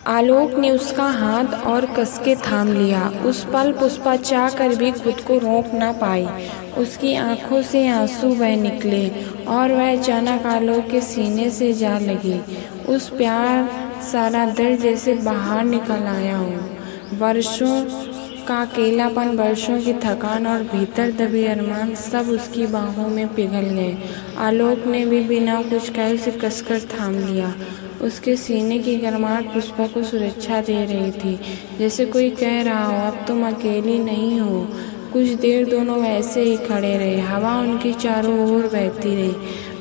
आलोक ने उसका हाथ और कस के थाम लिया। उस पल पुष्पा चाह कर भी खुद को रोक ना पाई। उसकी आंखों से आंसू बह निकले और वह अचानक आलोक के सीने से जा लगी। उस प्यार सारा दर्द जैसे बाहर निकल आया हो। वर्षों का अकेलापन, वर्षों की थकान और भीतर दबे अरमान सब उसकी बाहों में पिघल गए। आलोक ने भी बिना कुछ कहे उसे कसकर थाम लिया। उसके सीने की गर्माहट पुष्पा को सुरक्षा दे रही थी, जैसे कोई कह रहा हो अब तुम अकेली नहीं हो। कुछ देर दोनों वैसे ही खड़े रहे। हवा उनके चारों ओर बहती रही,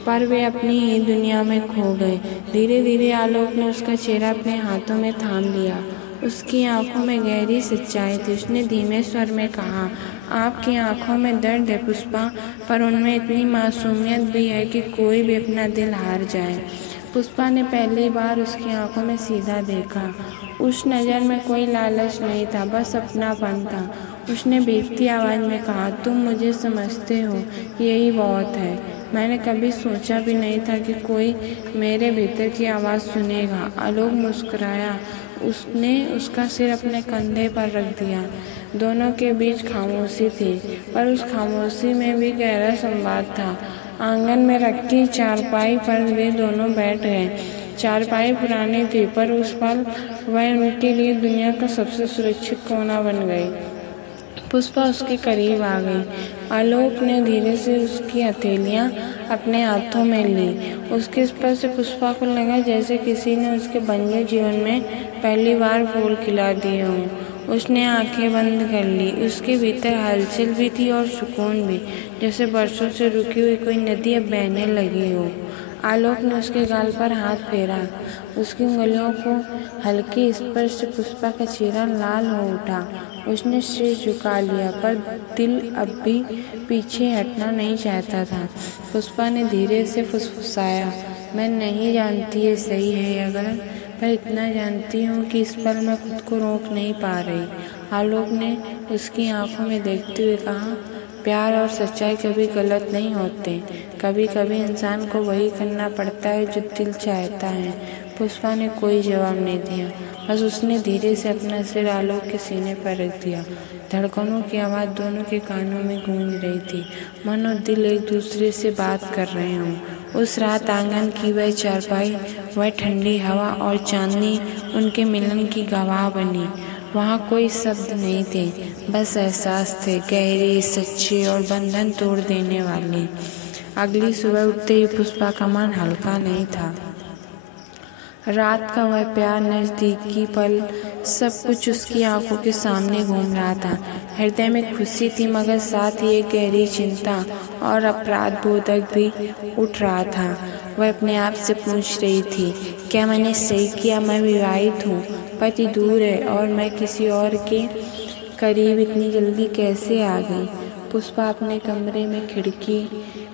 पर वे अपनी ही दुनिया में खो गए। धीरे धीरे आलोक ने उसका चेहरा अपने हाथों में थाम लिया। उसकी आंखों में गहरी सच्चाई थी। उसने धीमे स्वर में कहा, आपकी आंखों में दर्द है पुष्पा, पर उनमें इतनी मासूमियत भी है कि कोई भी अपना दिल हार जाए। पुष्पा ने पहली बार उसकी आंखों में सीधा देखा। उस नज़र में कोई लालच नहीं था, बस अपनापन था। उसने भीगती आवाज़ में कहा, तुम मुझे समझते हो, यही बहुत है। मैंने कभी सोचा भी नहीं था कि कोई मेरे भीतर की आवाज़ सुनेगा। आलोक मुस्कुराया। उसने उसका सिर अपने कंधे पर रख दिया। दोनों के बीच खामोशी थी, पर उस खामोशी में भी गहरा संवाद था। आंगन में रखी चारपाई पर वे दोनों बैठ गए। चारपाई पुरानी थी, पर उस पल वह उनके लिए दुनिया का सबसे सुरक्षित कोना बन गई। पुष्पा उसके करीब आ गई। आलोक ने धीरे से उसकी हथेलियां अपने हाथों में ली। उसके स्पर्श से पुष्पा को लगा जैसे किसी ने उसके बंजर जीवन में पहली बार फूल खिला दिए हों। उसने आंखें बंद कर ली। उसके भीतर हलचल भी थी और सुकून भी, जैसे बरसों से रुकी हुई कोई नदी अब बहने लगी हो। आलोक ने उसके गाल पर हाथ फेरा। उसकी उंगलियों को हल्के स्पर्श से पुष्पा का चेहरा लाल हो उठा। उसने सिर झुका लिया, पर दिल अब भी पीछे हटना नहीं चाहता था। पुष्पा ने धीरे से फुसफुसाया, मैं नहीं जानती ये सही है या गलत, पर इतना जानती हूँ कि इस पल मैं खुद को रोक नहीं पा रही। आलोक ने उसकी आंखों में देखते हुए कहा, प्यार और सच्चाई कभी गलत नहीं होते। कभी कभी इंसान को वही करना पड़ता है जो दिल चाहता है। पुष्पा ने कोई जवाब नहीं दिया, बस उसने धीरे से अपना सिर आलोक के सीने पर रख दिया। धड़कनों की आवाज़ दोनों के कानों में गूंज रही थी, मानो दिल एक दूसरे से बात कर रहे हों। उस रात आंगन की वह चारपाई, वह ठंडी हवा और चांदनी उनके मिलन की गवाह बनी। वहाँ कोई शब्द नहीं थे, बस एहसास थे, गहरे, सच्चे और बंधन तोड़ देने वाले। अगली सुबह उठते ही पुष्पा का मन हल्का नहीं था। रात का वह प्यार, नज़दीकी पल, सब कुछ उसकी आंखों के सामने घूम रहा था। हृदय में खुशी थी, मगर साथ ही एक गहरी चिंता और अपराध बोधक भी उठ रहा था। वह अपने आप से पूछ रही थी, क्या मैंने सही किया? मैं विवाहित हूँ, पति दूर है और मैं किसी और के करीब इतनी जल्दी कैसे आ गई? पुष्पा अपने कमरे में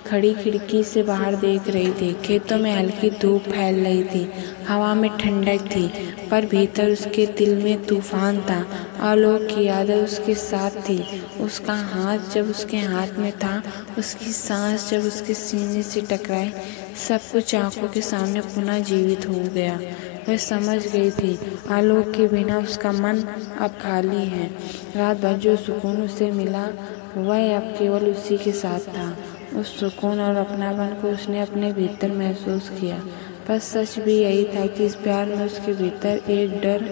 खड़ी खिड़की से बाहर देख रही थी। खेतों में हल्की धूप फैल रही थी, हवा में ठंडक थी, पर भीतर उसके दिल में तूफान था। आलोक की यादें उसके साथ थी। उसका हाथ जब उसके हाथ में था, उसकी सांस जब उसके सीने से टकराई, सब कुछ आंखों के सामने पुनः जीवित हो गया। वह समझ गई थी, आलोक के बिना उसका मन अब खाली है। रात भर जो सुकून उसे मिला, वह अब केवल उसी के साथ था। उस सुकून और अपनापन को उसने अपने भीतर महसूस किया। पर सच भी यही था कि इस प्यार में उसके भीतर एक डर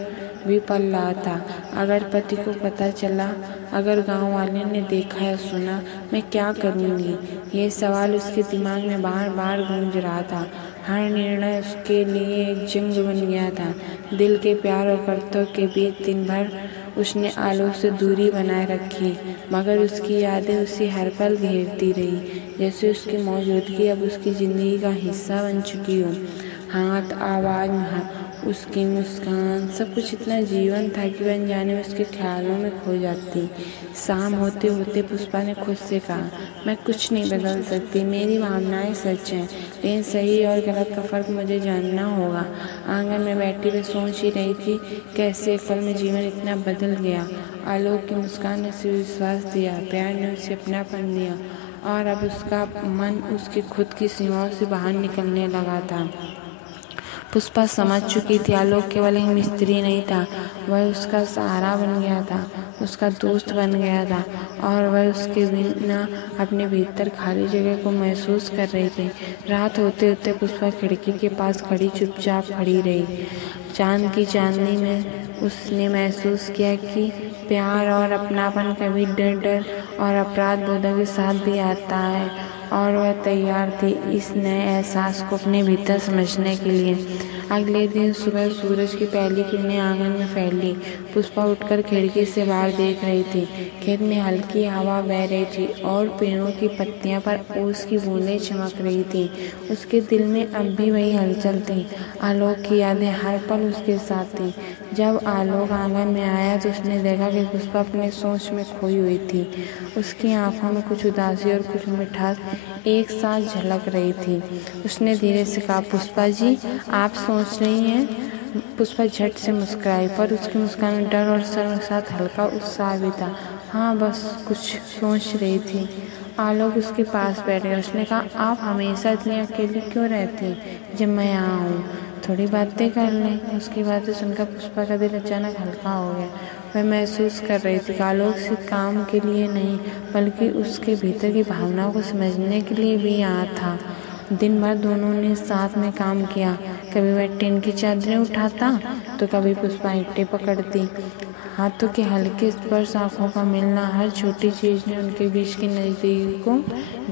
भी पल रहा था। अगर पति को पता चला, अगर गांव वाले ने देखा या सुना, मैं क्या करूँगी? ये सवाल उसके दिमाग में बार बार गूंज रहा था। हर निर्णय उसके लिए एक जंग बन गया था। दिल के प्यार और कर्तव्य के बीच दिन भर उसने आलोक से दूरी बनाए रखी, मगर उसकी यादें उसे हर पल घेरती रही, जैसे उसकी मौजूदगी अब उसकी ज़िंदगी का हिस्सा बन चुकी हो। हाथ, आवाज़, उसकी मुस्कान, सब कुछ इतना जीवन था कि वह अनजाने में उसके ख्यालों में खो जाती। शाम होते होते पुष्पा ने खुद से कहा, मैं कुछ नहीं बदल सकती, मेरी भावनाएं सच हैं, लेकिन सही और गलत का फ़र्क मुझे जानना होगा। आंगन में बैठी वे सोच ही रही थी, कैसे एक पल में जीवन इतना बदल गया। आलोक की मुस्कान ने उसे विश्वास दिया, प्यार ने उसे अपनापन दिया, और अब उसका मन उसकी खुद की सीमाओं से बाहर निकलने लगा था। पुष्पा समझ चुकी थी आलोक केवल एक मिस्त्री नहीं था, वह उसका सहारा बन गया था, उसका दोस्त बन गया था और वह उसके बिना अपने भीतर खाली जगह को महसूस कर रही थी। रात होते होते पुष्पा खिड़की के पास खड़ी चुपचाप खड़ी रही। चांद की चांदनी में उसने महसूस किया कि प्यार और अपनापन कभी डर और अपराध बोधों के साथ भी आता है और वह तैयार थी इस नए एहसास को अपने भीतर समझने के लिए। अगले दिन सुबह सूरज की पहली किरणें आंगन में फैली। पुष्पा उठकर खिड़की से बाहर देख रही थी। खेत में हल्की हवा बह रही थी और पेड़ों की पत्तियों पर ओस की बूंदें चमक रही थी। उसके दिल में अब भी वही हलचल थी। आलोक की यादें हर पल उसके साथ थी। जब आलोक आंगन में आया तो उसने देखा कि पुष्पा अपने सोच में खोई हुई थी। उसकी आंखों में कुछ उदासी और कुछ मिठास एक साथ झलक रही थी। उसने धीरे से कहा, पुष्पा जी, आप सोच रही हैं? पुष्पा झट से मुस्कुराई, पर उसकी मुस्कान में डर और शर्म के साथ हल्का उत्साह भी था। हाँ, बस कुछ सोच रही थी। आलोक उसके पास बैठ गया। उसने कहा, आप हमेशा इतनी अकेली क्यों रहती हैं जब मैं यहाँ हूँ? थोड़ी बातें कर लें। उसकी बातें सुनकर पुष्पा का दिल अचानक हल्का हो गया। वह महसूस कर रही थी कि आलोक सिर्फ काम के लिए नहीं बल्कि उसके भीतर की भावनाओं को समझने के लिए भी यहाँ था। दिन भर दोनों ने साथ में काम किया। कभी वह टिन की चादरें उठाता तो कभी पुष्पा ईंटें पकड़ती। हाथों के हल्के स्पर्श, आंखों का मिलना, हर छोटी चीज ने उनके बीच की नज़दीकी को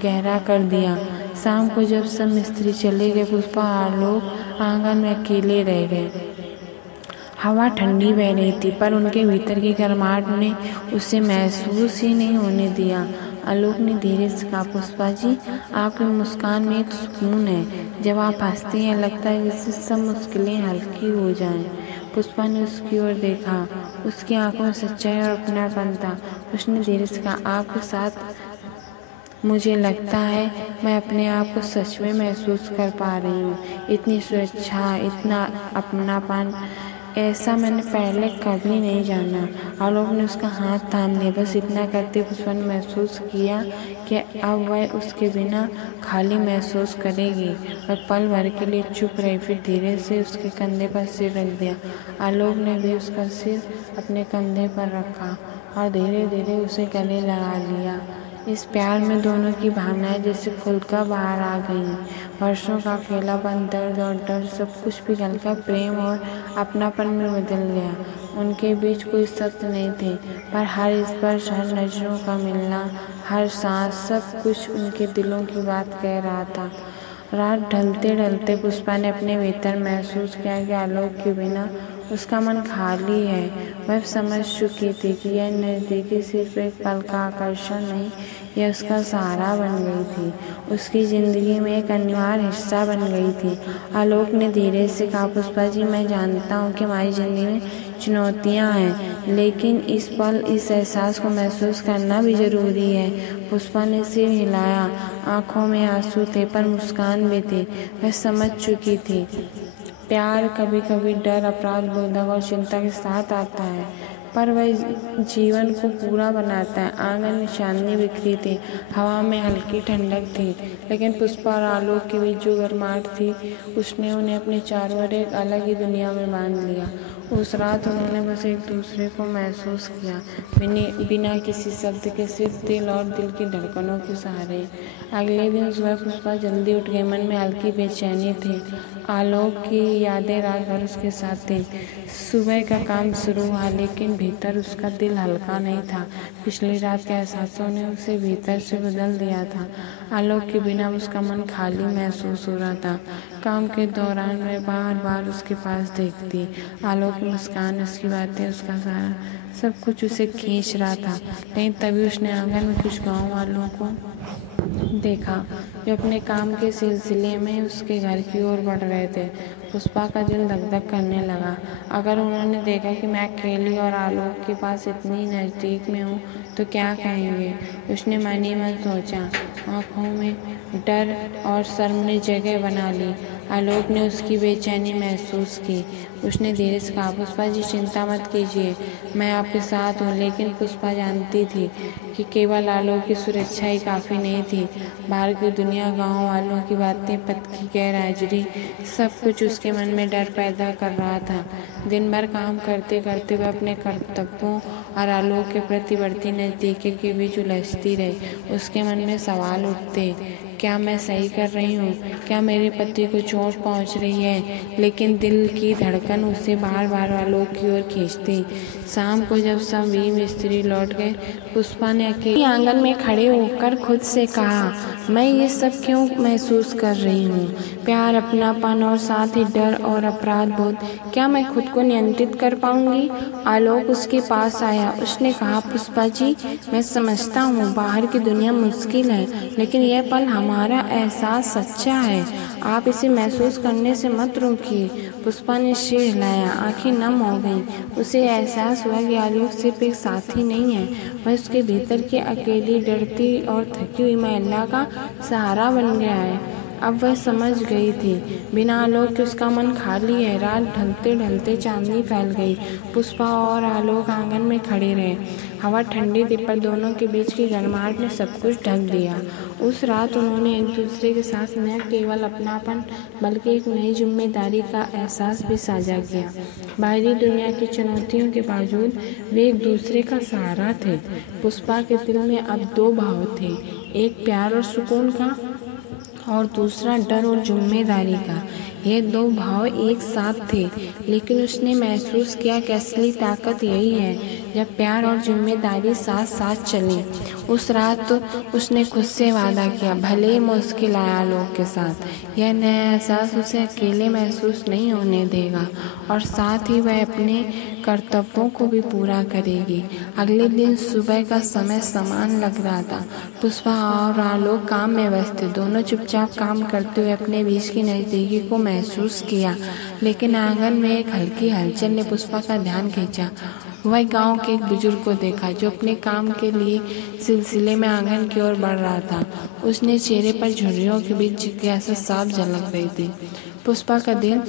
गहरा कर दिया। शाम को जब सब मिस्त्री चले गए, पुष्पा और आलोक आंगन में अकेले रह गए। हवा ठंडी बह रही थी पर उनके भीतर की गर्माहट ने उसे महसूस ही नहीं होने दिया। आलोक ने धीरे से कहा, पुष्पा जी, आपकी मुस्कान में एक सुकून है। जब आप हंसती हैं लगता है जैसे सब मुश्किलें हल्की हो जाएं। पुष्पा ने उसकी ओर देखा। उसकी आंखों में सच्चाई और अपनापन था। उसने धीरे से कहा, आपके साथ मुझे लगता है मैं अपने आप को सच में महसूस कर पा रही हूँ। इतनी सुरक्षा, इतना अपनापन, ऐसा मैंने पहले कभी नहीं जाना। आलोक ने उसका हाथ थाम लिया। बस इतना करते पुष्पा ने महसूस किया कि अब वह उसके बिना खाली महसूस करेगी। वह पल भर के लिए चुप रही, फिर धीरे से उसके कंधे पर सिर रख दिया। आलोक ने भी उसका सिर अपने कंधे पर रखा और धीरे धीरे उसे गले लगा लिया। इस प्यार में दोनों की भावनाएं जैसे खुलकर बाहर आ गईं। वर्षों का अकेलापन, दर्द और डर सब कुछ पिघलकर प्रेम और अपनापन में बदल गया। उनके बीच कोई शब्द नहीं थे, पर हर स्पर्श, हर नजरों का मिलना, हर सांस, सब कुछ उनके दिलों की बात कह रहा था। रात ढलते ढलते पुष्पा ने अपने भीतर महसूस किया कि आलोक के बिना उसका मन खाली है। वह समझ चुकी थी कि यह नज़दीकी सिर्फ एक पल का आकर्षण नहीं, यह उसका सहारा बन गई थी, उसकी ज़िंदगी में एक अनिवार्य हिस्सा बन गई थी। आलोक ने धीरे से कहा, पुष्पा जी, मैं जानता हूँ कि हमारी ज़िंदगी में चुनौतियाँ हैं, लेकिन इस पल इस एहसास को महसूस करना भी ज़रूरी है। पुष्पा ने सिर हिलाया। आंखों में आंसू थे पर मुस्कान भी थी। वह समझ चुकी थी प्यार कभी कभी डर, अपराध बोधक और चिंता के साथ आता है, पर वह जीवन को पूरा बनाता है। आंगन में चांदनी बिखरी थी, हवा में हल्की ठंडक थी, लेकिन पुष्पा और आलोक के बीच जो गर्माहट थी उसने उन्हें अपने चारों ओर एक अलग ही दुनिया में बांध लिया। उस रात उन्होंने बस एक दूसरे को महसूस किया, बिना किसी शब्द के, सिर्फ दिल और दिल की धड़कनों के सहारे। अगले दिन सुबह पुष्पा जल्दी उठ गई। मन में हल्की बेचैनी थी। आलोक की यादें रात भर उसके साथ थी। सुबह का काम शुरू हुआ, लेकिन भीतर उसका दिल हल्का नहीं था। पिछली रात के एहसासों ने उसे भीतर से बदल दिया था। आलोक के बिना उसका मन खाली महसूस हो रहा था। काम के दौरान वह बार बार उसके पास देखती। आलोक की मुस्कान, उसकी बातें, उसका सारा सब कुछ उसे खींच रहा था। लेकिन तभी उसने आंगन में कुछ गाँव वालों को देखा जो अपने काम के सिलसिले में उसके घर की ओर बढ़ रहे थे। पुष्पा का दिल धक धक करने लगा। अगर उन्होंने देखा कि मैं अकेली और आलोक के पास इतनी नज़दीक में हूँ तो क्या कहेंगे, उसने मन ही मन सोचा। आँखों में डर और शर्म ने जगह बना ली। आलोक ने उसकी बेचैनी महसूस की। उसने धीरे से कहा, पुष्पा जी, चिंता मत कीजिए, मैं आपके साथ हूँ। लेकिन पुष्पा जानती थी कि केवल आलोक की सुरक्षा ही काफ़ी नहीं थी। बाहर की दुनिया, गाँव वालों की बातें, पथ की गैर हाजिरी, सब कुछ उसके उसके मन में डर पैदा कर रहा था। दिन भर काम करते करते वह अपने कर्तव्यों और आलोक के प्रति बढ़ती नज़दीकी के बीच उलझती रही। उसके मन में सवाल उठते, क्या मैं सही कर रही हूँ? क्या मेरे पति को चोट पहुँच रही है? लेकिन दिल की धड़कन उसे बार बार आलोक की ओर खींचती। शाम को जब सब वीर मिस्त्री लौट गए, पुष्पा ने अकेले आंगन में खड़े होकर खुद से कहा, मैं ये सब क्यों महसूस कर रही हूँ? प्यार, अपनापन और साथ ही डर और अपराध बोध, क्या मैं खुद को नियंत्रित कर पाऊंगी? आलोक उसके पास आया। उसने कहा, पुष्पा जी, मैं समझता हूँ बाहर की दुनिया मुश्किल है, लेकिन यह पल हमारा एहसास सच्चा है। आप इसे महसूस करने से मत रोकिए। पुष्पा ने सिर हिलाया, आंखें नम हो गईं। उसे एहसास हुआ कि आलोक सिर्फ एक साथी नहीं है, वह उसके भीतर की अकेली, डरती और थकी हुई महिला का सहारा बन गया है। अब वह समझ गई थी, बिना आलोक के उसका मन खाली है। रात ढलते ढलते चांदनी फैल गई। पुष्पा और आलोक आंगन में खड़े रहे। हवा ठंडी थी, पर दोनों के बीच की गर्माहट ने सब कुछ ढक दिया। उस रात उन्होंने एक दूसरे के साथ न केवल अपनापन, बल्कि एक नई जिम्मेदारी का एहसास भी साझा किया। बाहरी दुनिया की चुनौतियों के बावजूद वे एक दूसरे का सहारा थे। पुष्पा के दिल में अब दो भाव थे, एक प्यार और सुकून का, और दूसरा डर और जिम्मेदारी का। ये दो भाव एक साथ थे, लेकिन उसने महसूस किया कि असली ताकत यही है जब प्यार और जिम्मेदारी साथ साथ चले। उस रात उसने खुद से वादा किया, भले ही मुश्किल आया आलोक के साथ, यह नया एहसास उसे अकेले महसूस नहीं होने देगा, और साथ ही वह अपने कर्तव्यों को भी पूरा करेगी। अगले दिन सुबह का समय समान लग रहा था। पुष्पा और आलोक काम में व्यस्त थे। दोनों चुपचाप काम करते हुए अपने बीच की नज़दीकी को महसूस किया, लेकिन आंगन में एक हल्की हलचल ने पुष्पा का ध्यान खींचा। वह गांव के एक बुजुर्ग को देखा जो अपने काम के लिए सिलसिले में आंगन की ओर बढ़ रहा था। उसने चेहरे पर झुर्रियों के बीच जिज्ञासा साफ झलक रही थी। पुष्पा का दिल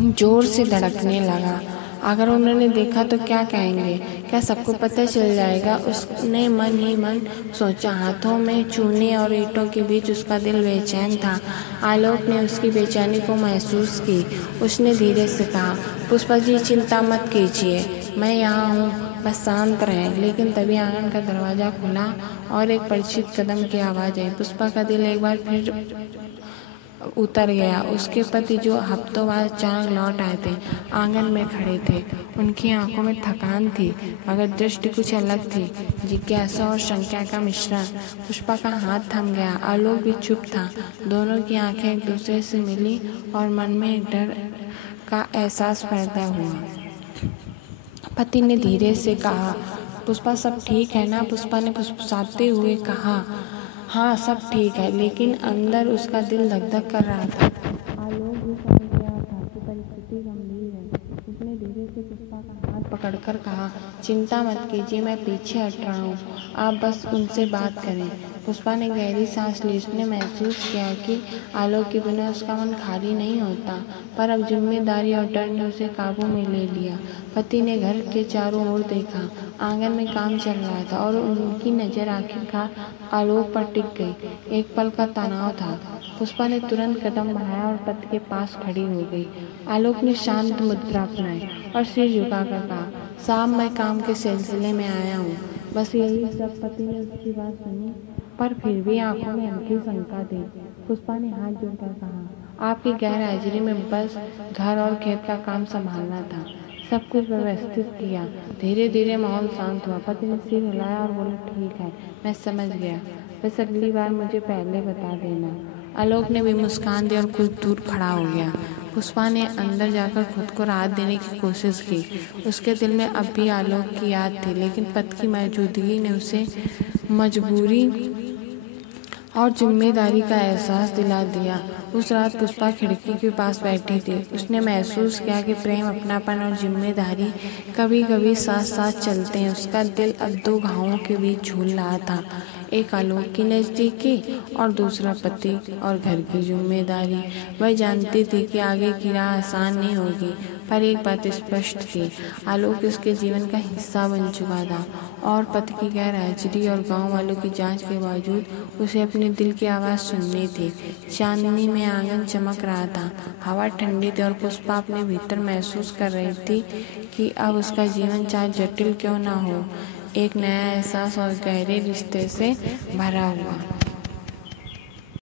जोर से धड़कने लगा। अगर उन्होंने देखा तो क्या कहेंगे? क्या सबको पता चल जाएगा? उसने मन ही मन सोचा। हाथों में चूने और ईंटों के बीच उसका दिल बेचैन था। आलोक ने उसकी बेचैनी को महसूस की। उसने धीरे से कहा, पुष्पा जी, चिंता मत कीजिए, मैं यहाँ हूँ, बस शांत रहें। लेकिन तभी आंगन का दरवाज़ा खुला और एक परिचित कदम की आवाज़ आई। पुष्पा का दिल एक बार फिर उतर गया। उसके पति, जो हफ्तों बाद अचानक लौट आए थे, आंगन में खड़े थे। उनकी आंखों में थकान थी, मगर दृष्टि कुछ अलग थी, जिज्ञासा और शंका का मिश्रण। पुष्पा का हाथ थम गया। आलोक भी चुप था। दोनों की आंखें एक दूसरे से मिली और मन में एक डर का एहसास पैदा हुआ। पति ने धीरे से कहा, पुष्पा, सब ठीक है ना? पुष्पा ने फुसफुसाते हुए कहा, हाँ, सब ठीक है, लेकिन अंदर उसका दिल धक धक कर रहा था। आलोक भी समझ गया था कि परिस्थिति गंभीर है। उसने धीरे से पुष्पा का हाथ पकड़कर कहा, चिंता मत कीजिए, मैं पीछे हट रहा हूँ, आप बस उनसे बात करें। पुष्पा ने गहरी सांस ली। उसने महसूस किया कि आलोक के बिना उसका मन खाली नहीं होता, पर अब जिम्मेदारी और डर ने उसे काबू में ले लिया। पति ने घर के चारों ओर देखा। आंगन में काम चल रहा था और उनकी नज़र आखिरकार आलोक पर टिक गई। एक पल का तनाव था। पुष्पा ने तुरंत कदम बढ़ाया और पति के पास खड़ी हो गई। आलोक ने शांत मुद्रा अपनाई और सिर झुकाकर कहा, साहब, मैं काम के सिलसिले में आया हूँ, बस यही सब। पति ने उसकी बात सुनी, पर फिर भी आंखों में हल्की शंका थी। पुष्पा ने हाथ जोड़कर कहा, आपकी गैर हाजिरी में बस घर और खेत का काम संभालना था। सब कुछ व्यवस्थित किया। धीरे धीरे माहौल शांत हुआ। पति ने सिर हिलाया और बोला, ठीक है, मैं समझ गया, बस अगली बार मुझे पहले बता देना। आलोक ने भी मुस्कान दी और कुछ दूर खड़ा हो गया। पुष्पा ने अंदर जाकर खुद को राहत देने की कोशिश की। उसके दिल में अब भी आलोक की याद थी, लेकिन पति की मौजूदगी ने उसे मजबूरी और जिम्मेदारी का एहसास दिला दिया। उस रात पुष्पा खिड़की के पास बैठी थी। उसने महसूस किया कि प्रेम, अपनापन और जिम्मेदारी कभी कभी साथ साथ चलते हैं। उसका दिल अब दो घावों के बीच झूल रहा था, एक आलोक की नज़दीकी और दूसरा पति और घर की जिम्मेदारी। वह जानती थी कि आगे की राह आसान नहीं होगी, पर एक बात स्पष्ट थी, आलोक उसके जीवन का हिस्सा बन चुका था और पथ की गैर हाजिरी और गांव वालों की जांच के बावजूद उसे अपने दिल की आवाज़ सुननी थी। चांदनी में आंगन चमक रहा था, हवा ठंडी थी और पुष्पा अपने भीतर महसूस कर रही थी कि अब उसका जीवन चाहे जटिल क्यों ना हो, एक नया एहसास और गहरे रिश्ते से भरा हुआ।